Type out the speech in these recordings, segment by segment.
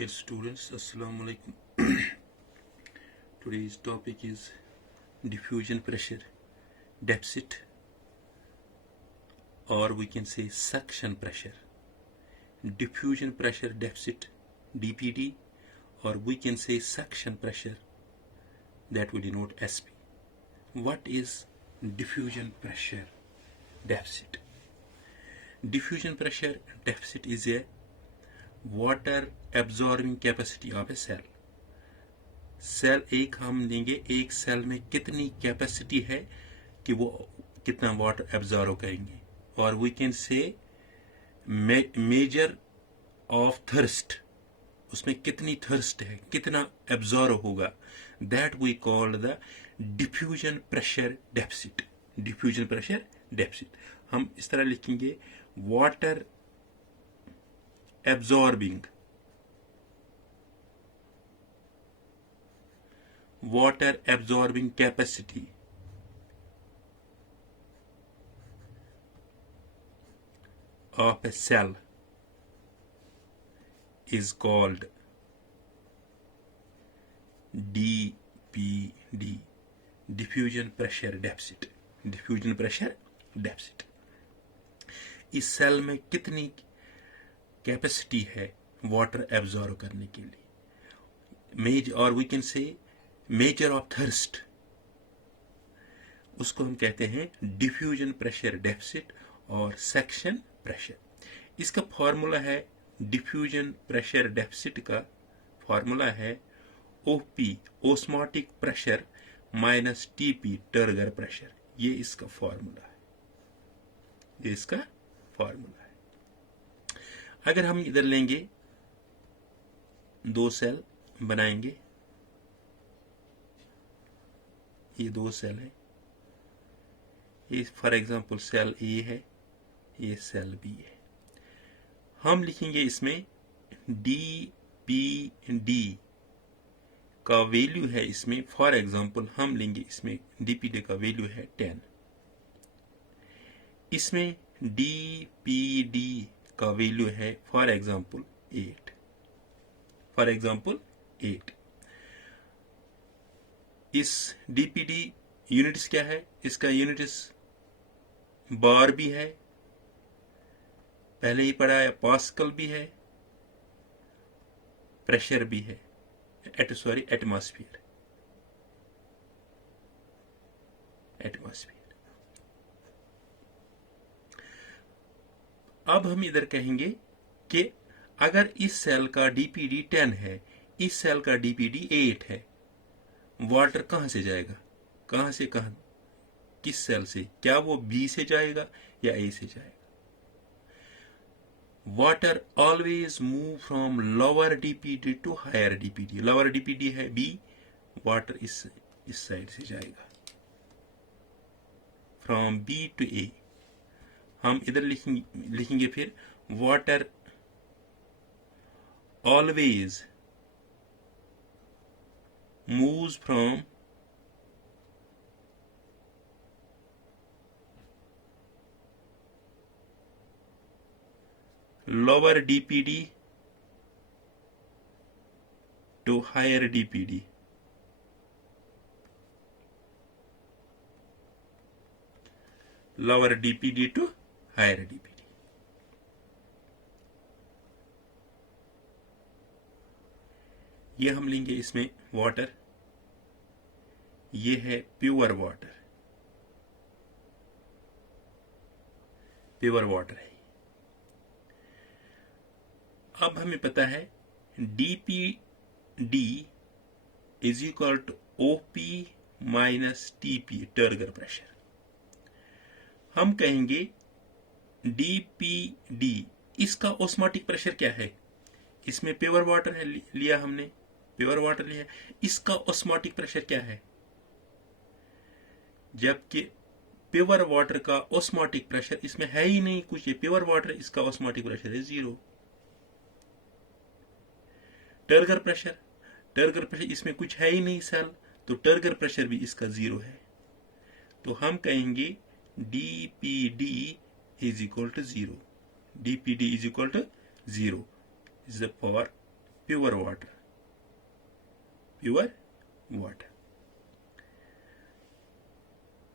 Dear students, Assalamu alaikum. Today's topic is diffusion pressure deficit, or we can say suction pressure. Diffusion pressure deficit, DPD, or we can say suction pressure, that we denote SP. What is diffusion pressure deficit? Diffusion pressure deficit is a water absorbing capacity of a cell. Cell एक हम लेंगे, एक cell में कितनी capacity है कि वो कितना वाटर एब्जॉर्व करेंगे, और we can say measure of thirst, उसमें कितनी थर्स्ट है, कितना एब्जॉर्व होगा, that we call the diffusion pressure deficit. Diffusion pressure deficit हम इस तरह लिखेंगे, water absorbing capacity of a cell is called DPD, diffusion pressure deficit. diffusion pressure deficit. इस सेल में कितनी कैपेसिटी है वाटर एब्जॉर्व करने के लिए, और we can say measure of thirst, उसको हम कहते हैं डिफ्यूजन प्रेशर डेफिसिट और सेक्शन प्रेशर. इसका फॉर्मूला है, डिफ्यूजन प्रेशर डेफिसिट का फॉर्मूला है OP, osmotic pressure, minus TP, turgor pressure. ये इसका फॉर्मूला है, ये इसका फॉर्मूला है. अगर हम इधर लेंगे, दो सेल बनाएंगे, ये दो सेल है, ये फॉर एग्जांपल सेल ए है, ये सेल बी है. हम लिखेंगे इसमें डी पी डी का वैल्यू है, इसमें फॉर एग्जांपल हम लेंगे, इसमें डीपीडी का वैल्यू है 10, इसमें डी पी डी का वैल्यू है फॉर एग्जांपल 8, फॉर एग्जांपल 8. इस डीपीडी यूनिट्स क्या है, इसका यूनिट्स बार भी है, पहले ही पढ़ा है, पास्कल भी है, प्रेशर भी है, एटमॉस्फेयर. अब हम इधर कहेंगे कि अगर इस सेल का डीपीडी 10 है, इस सेल का डीपीडी 8 है, वाटर कहां से जाएगा, कहां से कहां, किस सेल से, क्या वो बी से जाएगा या ए से जाएगा? Water always move from lower DPD to higher DPD. Lower DPD है बी, वाटर इस साइड से जाएगा, फ्रॉम बी टू ए. हम इधर लिखेंगे फिर, water always moves from lower DPD to higher DPD. lower DPD to higher DPD. ये हम लेंगे इसमें वाटर, ये है प्योर वाटर, प्योर वाटर है. अब हमें पता है DPD is equal to OP minus TP, turgor pressure. हम कहेंगे DPD, इसका ऑस्मोटिक प्रेशर क्या है, इसमें प्योर वाटर है, लिया हमने, प्योर वाटर लिया, इसका ऑस्मोटिक प्रेशर क्या है, जबकि प्योर वाटर का ऑस्मोटिक प्रेशर इसमें है ही नहीं कुछ, ये प्योर वाटर, इसका ऑस्मोटिक प्रेशर है 0. टर्गर प्रेशर इसमें कुछ है ही नहीं सेल, तो टर्गर प्रेशर भी इसका 0 है. तो हम कहेंगे DPD is equal to 0. DPD is equal to 0 is for pure water, pure water.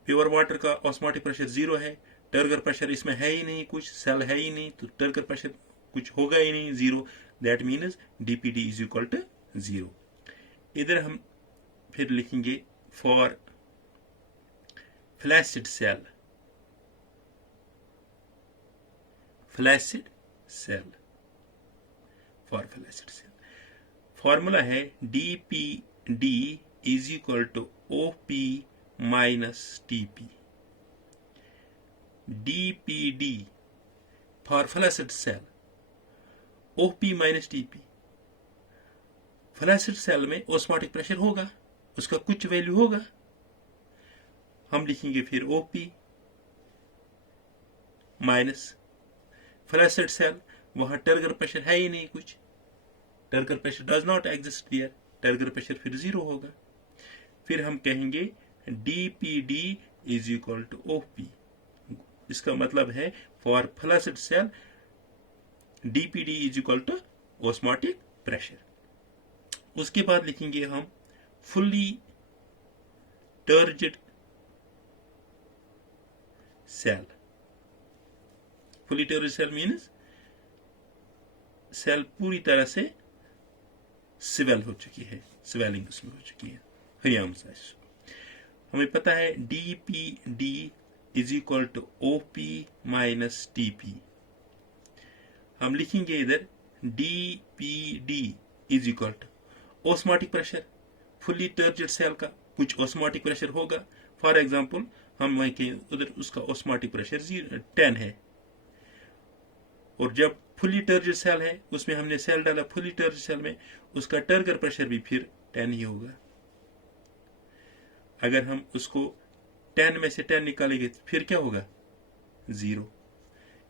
Pure water का ऑस्मोटिक प्रेशर 0 है, टर्गर प्रेशर इसमें है ही नहीं, कुछ सेल है ही नहीं, तो टर्गर प्रेशर कुछ होगा ही नहीं, 0। That means dPd is equal to 0। इधर हम फिर लिखेंगे for flaccid cell, flaccid cell, for flaccid cell formula है dPd is equal to OP minus TP। dPd for flaccid cell, OP minus TP। Flaccid cell में osmotic pressure होगा, उसका कुछ value होगा, हम लिखेंगे फिर OP माइनस फ्लैसिड सेल, वहां टर्गर प्रेशर है ही नहीं कुछ, turgor pressure does not exist here, turgor pressure फिर 0 होगा। फिर हम कहेंगे dPd is equal to OP। इसका मतलब है for flaccid cell dPd is equal to osmotic pressure. उसके बाद लिखेंगे हम fully turgid cell. Fully turgid cell means cell पूरी तरह से स्वेल हो चुकी है, स्वेलिंग उसमें हो चुकी है, हरियाम साइज। हमें पता है dPd is equal to OP minus TP। हम लिखेंगे इधर dPd is equal to osmotic pressure, fully turgid cell का कुछ ऑस्मोटिक प्रेशर होगा। फॉर एग्जांपल हम उधर उसका ऑस्मोटिक प्रेशर 10 है, और जब फुल्ली टर्जिड सेल है उसमें हमने सेल डाला फुल्ली टर्जिड सेल में, उसका टर्गर प्रेशर भी फिर 10 ही होगा। अगर हम उसको 10 में से 10 निकालेंगे फिर क्या होगा, 0।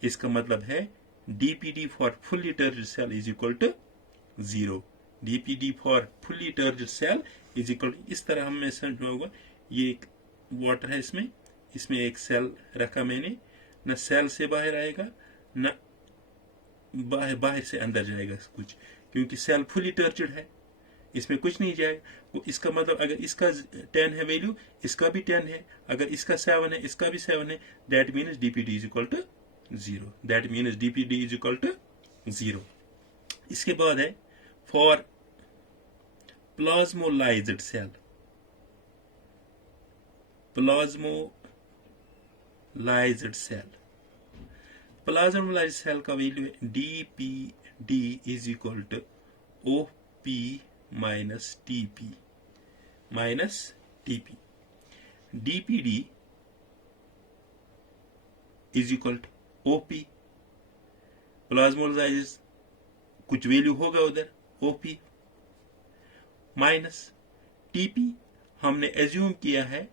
इसका मतलब है dPd for fully turgid cell is equal to 0। dPd for fully turgid cell is equal, इस तरह हमें समझना होगा। ये एक वाटर है, इसमें एक सेल रखा मैंने, न सेल से बाहर आएगा न बाहर से अंदर जाएगा कुछ, क्योंकि सेल फुली टर्चिड है, इसमें कुछ नहीं जाएगा। इसका मतलब अगर इसका 10 है वैल्यू, इसका भी 10 है, अगर इसका 7 है इसका भी 7 है, that means dPd is equal to 0। That means dPd is equal to 0। इसके बाद है for plasmolysed cell, plasmolysed cell, plasmolysed cell का वैल्यू है dPd is equal to OP minus TP, minus TP। dPd is equal to OP, plasmolysed कुछ value होगा उधर OP, minus TP। हमने assume किया है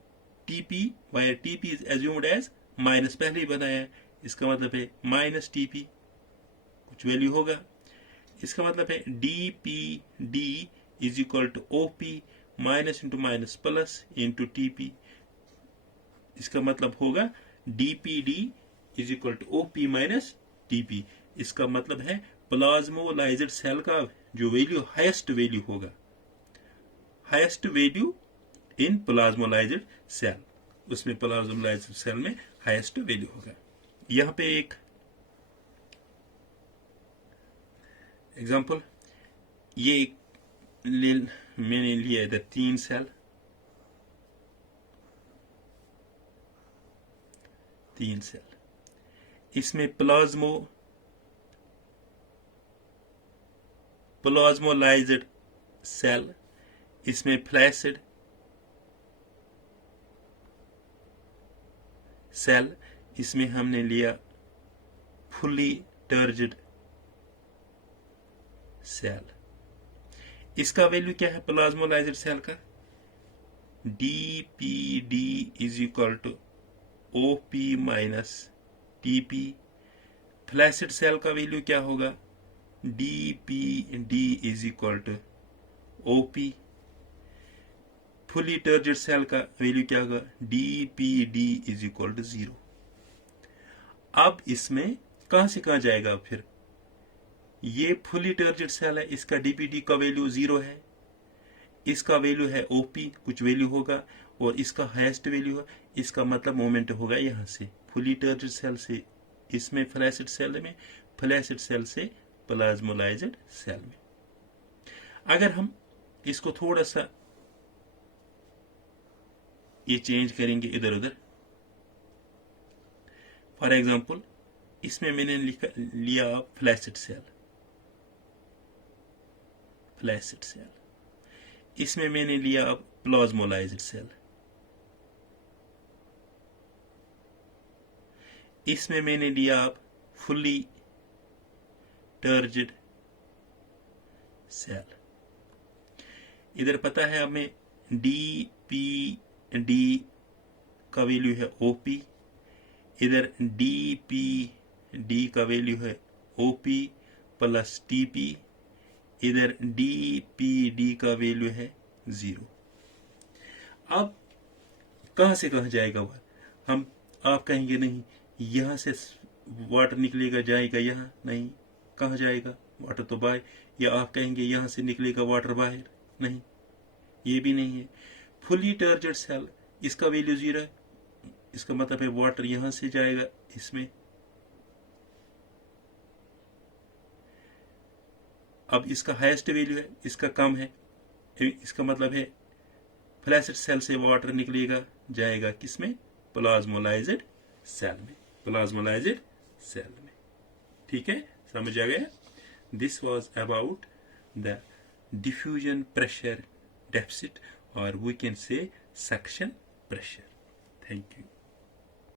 TP, where TP is assumed as minus, पहले ही बताया है, इसका मतलब है माइनस TP, कुछ वैल्यू होगा। इसका मतलब है dPd is equal to OP minus into minus plus into TP। इसका मतलब होगा dPd is equal to OP minus TP। इसका मतलब है प्लाज्मोलाइज्ड सेल का जो वैल्यू हाईएस्ट वैल्यू होगा, highest value in plasmolysed cell, उसमें प्लाज्मोलाइज्ड सेल में हाईएस्ट वैल्यू होगा। यहां पे एक एग्जांपल, ये एक मैंने लिया इधर 3 सेल, 3 सेल, इसमें प्लाज्मोलाइज्ड सेल, इसमें फ्लैसिड सेल, इसमें हमने लिया फुल्ली टर्जिड सेल। इसका वैल्यू क्या है प्लाज्मोलाइज्ड सेल का, dPd is equal to OP minus TP। Flaccid cell का वैल्यू क्या होगा, dPd is equal to OP। Fully turgid cell का वैल्यू क्या होगा, dPd इज इक्वल टू 0। अब इसमें कहां से कहां जाएगा फिर ये फुली टर्जिड सेल है, इसका डीपीटी का वैल्यू 0 है, इसका वैल्यू है ओपी, कुछ वैल्यू होगा, और इसका हाईएस्ट वैल्यू है, इसका मतलब मोमेंट होगा यहां से फुली टर्जिड सेल से इसमें फ्लैसिड सेल में, फ्लैसिड सेल से प्लाज्मोलाइज्ड सेल में। अगर हम इसको थोड़ा सा ये चेंज करेंगे इधर उधर, फॉर एग्जांपल इसमें मैंने लिया फ्लैसिड सेल, फ्लैसिड सेल, इसमें मैंने लिया अब प्लाज्मोलाइज्ड सेल, इसमें मैंने लिया अब फुली टर्जिड सेल। इधर पता है हमें डी का वैल्यू है ओपी, इधर डी का वैल्यू है ओपी प्लस टीपी, इधर डी का वैल्यू है 0। अब कहां से कहां जाएगा वह? आप कहेंगे नहीं यहां से वाटर निकलेगा जाएगा यहां, नहीं, कहां जाएगा वाटर तो बाहर, या आप कहेंगे यहां से निकलेगा वाटर बाहर, नहीं, ये भी नहीं है। फुली टर्जिड सेल, इसका वैल्यू 0 है, इसका मतलब है वाटर यहां से जाएगा इसमें। अब इसका हाईएस्ट वैल्यू है, इसका कम है, इसका मतलब है फ्लैसिड सेल से वाटर निकलेगा जाएगा किसमें? प्लाज्मोलाइज्ड सेल में, प्लाज्मोलाइज्ड सेल में। ठीक है, समझ आ गया? This was about the diffusion pressure deficit, और we can say suction pressure. Thank you.